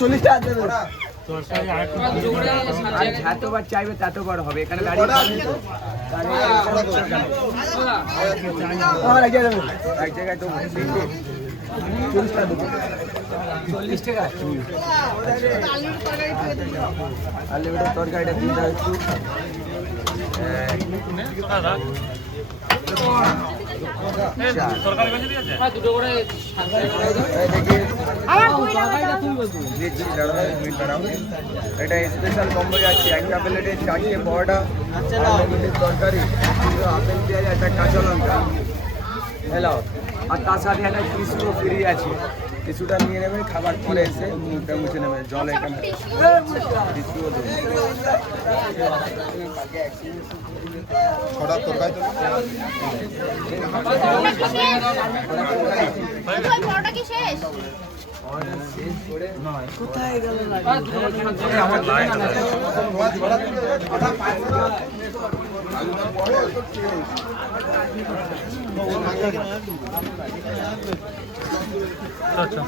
চল্লিশ টাকা দেবে যতবার চাইবে ততবার হবে এখানে এক জায়গায় তো 40 টাকা আনলিমিটেড তরকারিটা দিতে একটু এটা স্পেশাল কম্বো যাচ্ছে একটা প্লেটে 4টে পরোটা তরকারি আপেল পেঁয়াজ একটা কাঁচা লঙ্কা হ্যালো আর তার সাথে একটা টিস্যুও ফ্রি আছে টিস্যুটা নিয়ে নেবেন খাবার পরে এসে মুখটা মুছে নেবেন জল এখানে টিস্যুও দেবেন কোথায় গেল আচ্ছা